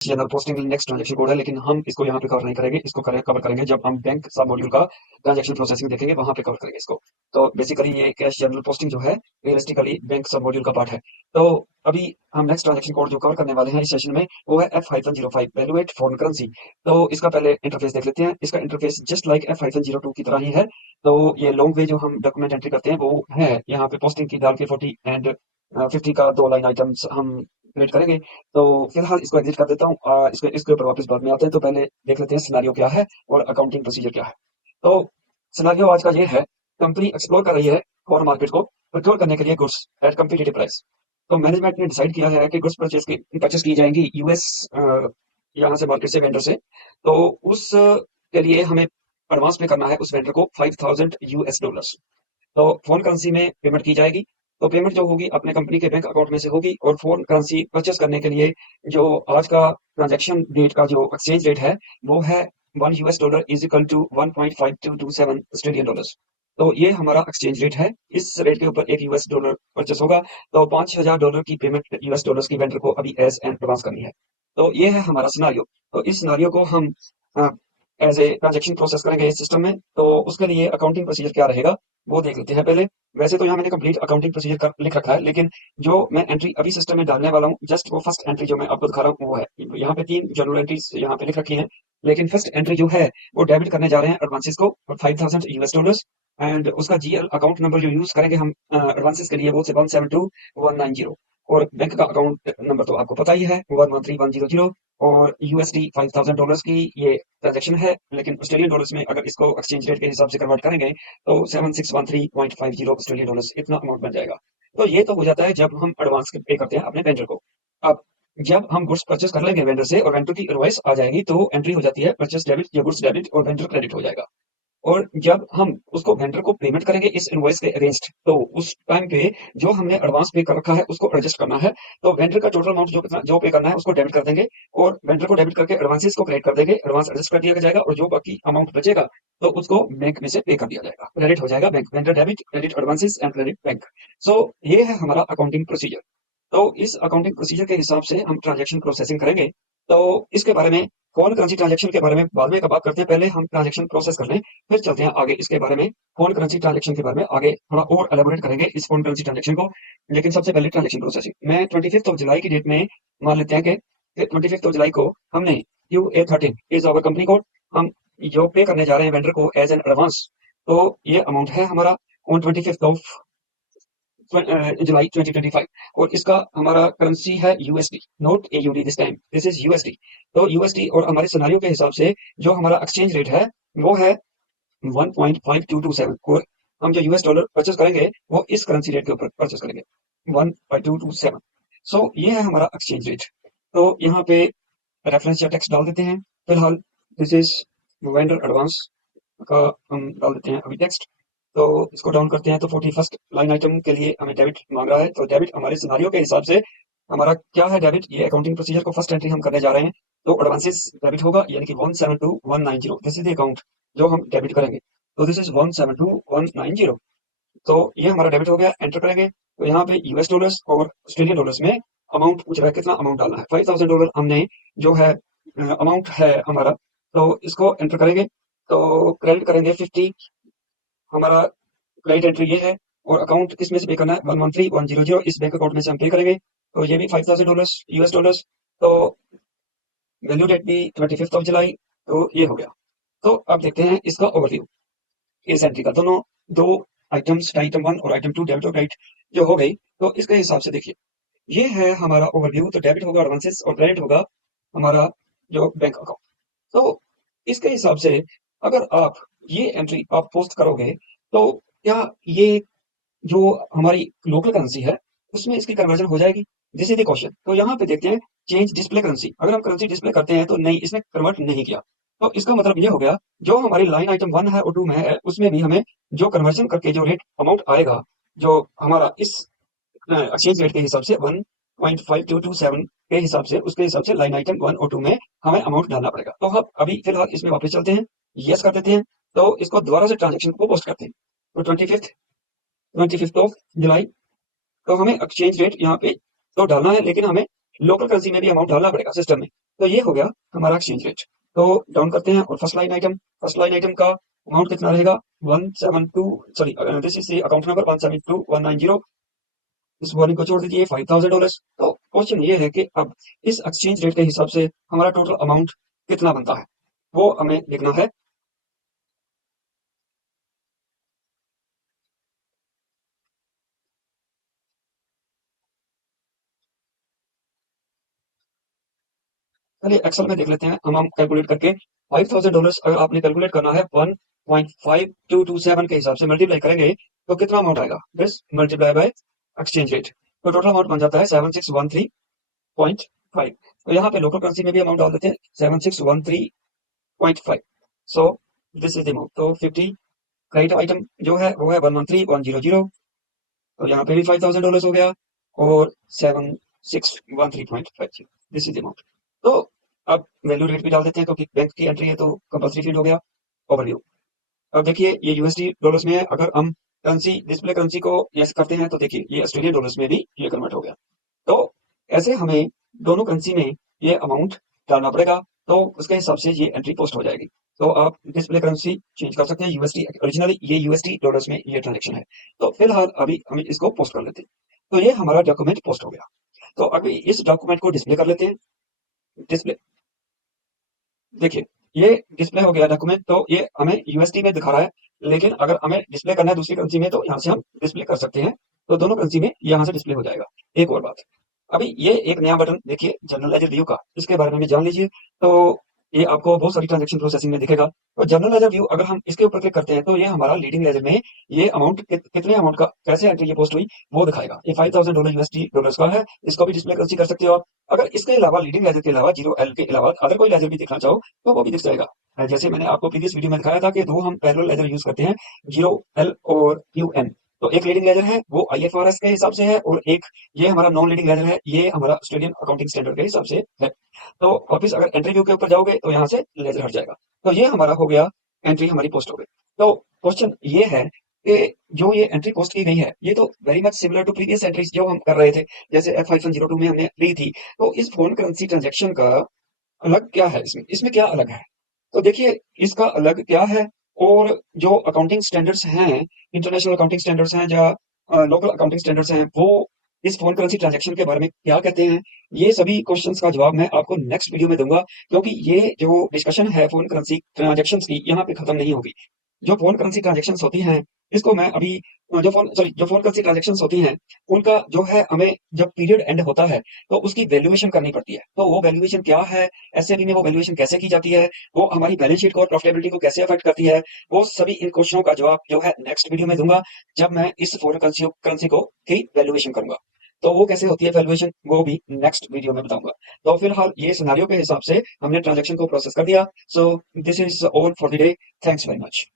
General posting next transaction code है, लेकिन हम इसको यहाँ पे कवर नहीं करेंगे। इसको कवर करेंगे जब हम बैंक सब मॉड्यूल का ट्रांजेक्शन प्रोसेसिंग देखेंगे, वहां पे कवर करेंगे इसको। तो बेसिकली ये कैश जनरल पोस्टिंग जो है रियलिस्टिकली बैंक सब मॉड्यूल का पार्ट है। तो अभी हम नेक्स्ट ट्रांजेक्शन कोड जो कवर करने वाले हैं इस सेशन में वो है F-05 वैल्यूएट फॉरेन करेंसी। तो इसका पहले इंटरफेस देख लेते हैं। इसका इंटरफेस जस्ट लाइक F-02 की तरह ही है। तो ये लॉन्ग वे जो हम डॉक्यूमेंट एंट्री करते हैं वो है यहाँ पे पोस्टिंग की डाल के 40 एंड 50 का 2 लाइन आइटम्स हम क्रिएट करेंगे। तो फिलहाल इसको एग्जिट कर देता हूँ। इसके ऊपर वापस बाद में आते हैं। तो पहले देख लेते हैं सिनेरियो क्या है और अकाउंटिंग प्रोसीजर क्या है। तो सिनेरियो आज का ये है, कंपनी एक्सप्लोर कर रही है फॉरेन मार्केट को प्रोक्योर करने के लिए गुड्स एट कम्पिटिटिव प्राइस। तो मैनेजमेंट ने डिसाइड किया है कि गुड्स परचेस की जाएंगी यूएस यहाँ से मार्केट से वेंडर से। तो उस के लिए हमें एडवांस पे करना है उस वेंडर को $5,000। तो फॉरेन करेंसी में पेमेंट की जाएगी। तो पेमेंट जो होगी अपने कंपनी के बैंक अकाउंट में से होगी। और फॉरेन करेंसी परचेस करने के लिए जो आज का ट्रांजैक्शन डेट का जो एक्सचेंज रेट है वो है $1 is equal to 1.5227 Australian dollars. तो ये हमारा एक्सचेंज रेट है। इस रेट के ऊपर एक यूएस डॉलर परचेस होगा। तो $5,000 की पेमेंट यूएस डॉलर्स की वेंडर को अभी एज एन एडवांस करनी है। तो ये है हमारा सिनारियो। तो इस सिनारियो को हम एज ए ट्रांजेक्शन प्रोसेस करेंगे इस सिस्टम में। तो उसके लिए अकाउंटिंग प्रोसीजर क्या रहेगा वो देख लेते हैं पहले। वैसे तो यहाँ मैंने कंप्लीट अकाउंटिंग प्रोसीजर लिख रखा है, लेकिन जो मैं एंट्री अभी सिस्टम में डालने वाला हूँ जस्ट वो फर्स्ट एंट्री जो मैं आपको दिखा रहा हूँ वो है। यहाँ पे 3 जनरल एंट्रीज यहाँ पे लिख रखी हैं, लेकिन फर्स्ट एंट्री जो है वो डेबिट करने जा रहे हैं एडवांसेस को $5,000। एंड उसका जीएल अकाउंट नंबर जो यूज करेंगे हम एडवांसेस के लिए वो 7172 190। और बैंक का अकाउंट नंबर तो आपको पता ही है 113100। और यूएसडी $5,000 की ये ट्रांजेक्शन है, लेकिन ऑस्ट्रेलियन डॉलर्स में अगर इसको एक्सचेंज रेट के हिसाब से कन्वर्ट करेंगे तो 7613.50 ऑस्ट्रेलियन डॉलर्स इतना अमाउंट बन जाएगा। तो ये तो हो जाता है जब हम एडवांस पे करते हैं अपने वेंडर को। अब जब हम गुड्स परचेस कर लेंगे वेंडर से और वेंडर की इनवॉइस आ जाएगी तो एंट्री हो जाती है परचेस डेबिट या गुड्स डेबिट और वेंडर क्रेडिट हो जाएगा। और जब हम उसको वेंडर को पेमेंट करेंगे इस इनवॉइस के अगेंस्ट, तो उस टाइम पे जो हमने एडवांस पे कर रखा है उसको एडजस्ट करना है। तो वेंडर का टोटल अमाउंट जो पे करना है उसको डेबिट कर देंगे और वेंडर को डेबिट करके एडवांसेस को क्रेडिट कर देंगे। एडवांस एडजस्ट कर दिया जाएगा और जो बाकी अमाउंट बचेगा तो उसको बैंक में से पे कर दिया जाएगा। क्रेडिट हो जाएगा bank vendor debit credit advances and credit bank. So ये है हमारा अकाउंटिंग प्रोसीजर। तो इस अकाउंटिंग प्रोसीजर के हिसाब से हम ट्रांजेक्शन प्रोसेसिंग करेंगे। तो इसके बारे में फॉरेन करेंसी ट्रांजेक्शन के बारे में बाद में बात करते हैं। पहले हम ट्रांजेक्शन प्रोसेस कर लें, फिर चलते हैं आगे इसके बारे में। फॉरेन करेंसी ट्रांजेक्शन के बारे में आगे थोड़ा और एलेबोरेट करेंगे इस फॉरेन करेंसी ट्रांजेक्शन को। लेकिन सबसे पहले ट्रांजेक्शन प्रोसेसिंग मैं 25 जुलाई की डेट में मान लेते हैं कि 25 जुलाई को हमने QA13 is our company code. हम जो पे करने जा रहे हैं वेंडर को एज एन एडवांस। तो ये अमाउंट है हमारा ऑन 25 जुलाई 2025। और इसका हमारा करेंसी है USD, not AUD this time, this is USD. तो यूएसडी और हमारे सिनेरियो के हिसाब से जो हमारा एक्सचेंज रेट है वो है 1.5227। और हम जो यूएस डॉलर परचेस करेंगे वो इस करेंसी रेट के ऊपर परचेस करेंगे 1.227। सो ये है हमारा एक्सचेंज रेट। तो यहाँ पे रेफरेंस या टेक्स्ट डाल देते हैं फिलहाल। दिस इज वेंडर एडवांस का हम डाल देते हैं अभी टेक्स्ट। तो इसको डाउन करते हैं तो 41st लाइन आइटम के लिए हमें डेबिट मांग रहा है। तो डेबिट हमारे सिनारियो के हिसाब से हमारा क्या है डेबिट, ये अकाउंटिंग प्रोसीजर को फर्स्ट एंट्री हम करने जा रहे हैं। तो एडवांसेस डेबिट होगा यानी कि 172190। दिस इज द अकाउंट जो हम डेबिट करेंगे। तो दिस इज 172190। तो ये हमारा डेबिट हो गया। एंटर करेंगे तो यहाँ पे यूएस डॉलर्स और ऑस्ट्रेलियन डॉलर्स में अमाउंट पूछ रहा है कितना अमाउंट डालना है। $5,000 हमने जो है अमाउंट है हमारा। तो इसको एंटर करेंगे तो क्रेडिट करेंगे 50। हमारा क्रेडिट एंट्री ये है। और अकाउंट किस में से पे करना है 113100 इस बैंक अकाउंट में से हम पे करेंगे। तो ये भी $5,000 यूएस डॉलर्स। तो वैल्यू डेट भी 25 जुलाई। तो ये हो गया। तो अब देखते हैं इसका ओवरव्यू इस एंट्री का। दोनों दो आइटम्स आइटम 1 और आइटम 2 डेबिट और क्रेडिट जो हो गई। तो इसके हिसाब से देखिए ये है हमारा ओवरव्यू। तो डेबिट होगा एडवांसेस और क्रेडिट होगा हमारा जो बैंक अकाउंट। तो इसके हिसाब से अगर आप ये एंट्री आप पोस्ट करोगे तो क्या ये जो हमारी लोकल करेंसी है उसमें इसकी कन्वर्जन हो जाएगी? This is the question. तो यहाँ पे देखते हैं चेंज डिस्प्ले करेंसी। अगर हम करेंसी डिस्प्ले करते हैं तो नहीं, इसने कन्वर्ट नहीं किया। तो इसका मतलब ये हो गया जो हमारी लाइन आइटम 1 है और 2 में है उसमें भी हमें जो कन्वर्जन करके जो रेट अमाउंट आएगा जो हमारा इस एक्सचेंज रेट के हिसाब से 1.5227 के हिसाब से उसके हिसाब से लाइन आइटम 1 और 2 में हमें अमाउंट डालना पड़ेगा। तो हम अभी फिलहाल इसमें वापस चलते हैं, यस कर देते हैं। तो इसको दोबारा से ट्रांजेक्शन को पोस्ट करते हैं। तो 25 ऑफ जुलाई तो हमें एक्सचेंज रेट यहाँ पे तो डालना है, लेकिन हमें लोकल करेंसी में भी अमाउंट डालना पड़ेगा सिस्टम में। तो ये हो गया हमारा एक्सचेंज रेट। तो डाउन करते हैं और फर्स्ट लाइन आइटम का अमाउंट कितना रहेगा 172, sorry this is the account number 172190। इस वाली को छोड़ दीजिए $5000। तो क्वेश्चन ये है कि अब इस एक्सचेंज रेट के हिसाब से हमारा टोटल अमाउंट कितना बनता है, वो हमें लिखना है। चलिए एक्सेल में देख लेते हैं हम कैलकुलेट करके। $5000 अगर आपने कैलकुलेट करना है 1.5227 के हिसाब से मल्टीप्लाई करेंगे तो कितना अमाउंट आएगा, this multiply by exchange rate. तो टोटल अमाउंट बन जाता है 7613.5। तो यहाँ पे लोकल करेंसी में भी अमाउंट डाल देते हैं 7613.5। So this is the amount. तो 50 क्रेडिट आइटम जो है वो है 113100। तो यहाँ पे भी $5000 हो गया और 7613.5, दिस इज द अमाउंट। तो अब वैल्यू रेट भी डाल देते हैं क्योंकि बैंक की एंट्री है तो कंपल्सरी फील्ड हो गया। ओवरव्यू। अब देखिए ये यूएसडी डॉलर्स में है, अगर हम करेंसी डिस्प्ले करेंसी को यस करते हैं तो देखिए ये ऑस्ट्रेलियन डॉलर्स में भी ये कन्वर्ट हो गया। तो ऐसे हमें दोनों करेंसी में ये अमाउंट डालना पड़ेगा, तो उसके हिसाब से ये एंट्री पोस्ट हो जाएगी। तो आप डिस्प्ले करेंसी चेंज कर सकते हैं यूएसडी, ओरिजिनली ये यूएसडी डॉलर्स में ये ट्रांजेक्शन है। तो फिलहाल अभी हम इसको पोस्ट कर लेते हैं। तो ये हमारा डॉक्यूमेंट पोस्ट हो गया। तो अभी इस डॉक्यूमेंट को डिस्प्ले कर लेते हैं। डिस्प्ले, देखिए ये डिस्प्ले हो गया डॉक्यूमेंट। तो ये हमें यूएसडी में दिखा रहा है, लेकिन अगर हमें डिस्प्ले करना है दूसरी करेंसी में तो यहाँ से हम डिस्प्ले कर सकते हैं। तो दोनों करेंसी में यहाँ से डिस्प्ले हो जाएगा। एक और बात, अभी ये एक नया बटन देखिए जनरल लेजर व्यू का, इसके बारे में जान लीजिए। तो ये आपको बहुत सारी ट्रांजेक्शन प्रोसेसिंग में दिखेगा। तो जनरल लेजर व्यू अगर हम इसके ऊपर क्लिक करते हैं तो ये हमारा लीडिंग लेजर में ये अमाउंट कितने अमाउंट का कैसे एंट्री ये पोस्ट हुई वो दिखाएगा। ये $5000 यूएसडी डॉलर्स का है, इसको भी डिस्प्ले करेंसी कर सकते हो आप। अगर इसके अलावा लीडिंग लेजर के अलावा 0L के अलावा अगर कोई लेजर भी देखना चाहो तो वो भी दिख जाएगा। जैसे मैंने आपको प्रीवियस वीडियो में दिखाया था कि दो हम पैरेलल लेजर यूज करते हैं, 0L और UN। तो एक लीडिंग लेजर है वो IFRS के हिसाब से है, और एक ये हमारा नॉन लीडिंग लेजर है, ये हमारा ऑस्ट्रेलियन अकाउंटिंग स्टैंडर्ड के हिसाब से है। तो वापिस अगर एंट्री व्यू के ऊपर जाओगे तो यहाँ से लेजर हट जाएगा। तो ये हमारा हो गया, एंट्री हमारी पोस्ट हो गई। तो क्वेश्चन ये है कि जो ये एंट्री पोस्ट की गई है ये तो very much similar to previous entries जो हम कर रहे थे, जैसे F-02 में हमने ली थी। तो इस फॉरेन करेंसी ट्रांजेक्शन का अलग क्या है, इसमें इसमें क्या अलग है? तो देखिए इसका अलग क्या है, और जो अकाउंटिंग स्टैंडर्ड्स हैं, इंटरनेशनल अकाउंटिंग स्टैंडर्ड्स हैं या लोकल अकाउंटिंग स्टैंडर्ड्स हैं, वो इस फॉरेन करेंसी ट्रांजैक्शन के बारे में क्या कहते हैं, ये सभी क्वेश्चंस का जवाब मैं आपको नेक्स्ट वीडियो में दूंगा। क्योंकि ये जो डिस्कशन है फॉरेन करेंसी ट्रांजैक्शंस की यहाँ पे खत्म नहीं होगी। जो फॉरेन करेंसी ट्रांजैक्शंस होती हैं इसको मैं अभी जो फॉरेन करेंसी ट्रांजैक्शंस होती हैं उनका जो है हमें जब पीरियड एंड होता है तो उसकी वैल्यूएशन करनी पड़ती है। तो वो वैल्यूएशन क्या है, एसएबी में वो वैल्यूएशन कैसे की जाती है, वो हमारी बैलेंस शीट को और प्रॉफिटेबिलिटी को कैसे अफेक्ट करती है, वो सभी इन क्वेश्चनों का जवाब जो है नेक्स्ट वीडियो में दूंगा, जब मैं इस फॉरेन करेंसी को की वैल्यूएशन करूंगा। तो वो कैसे होती है वैल्यूएशन वो भी नेक्स्ट वीडियो में बताऊंगा। तो फिलहाल ये सिनेरियो के हिसाब से हमने ट्रांजैक्शन को प्रोसेस कर दिया। So this is all for the day. Thanks very much.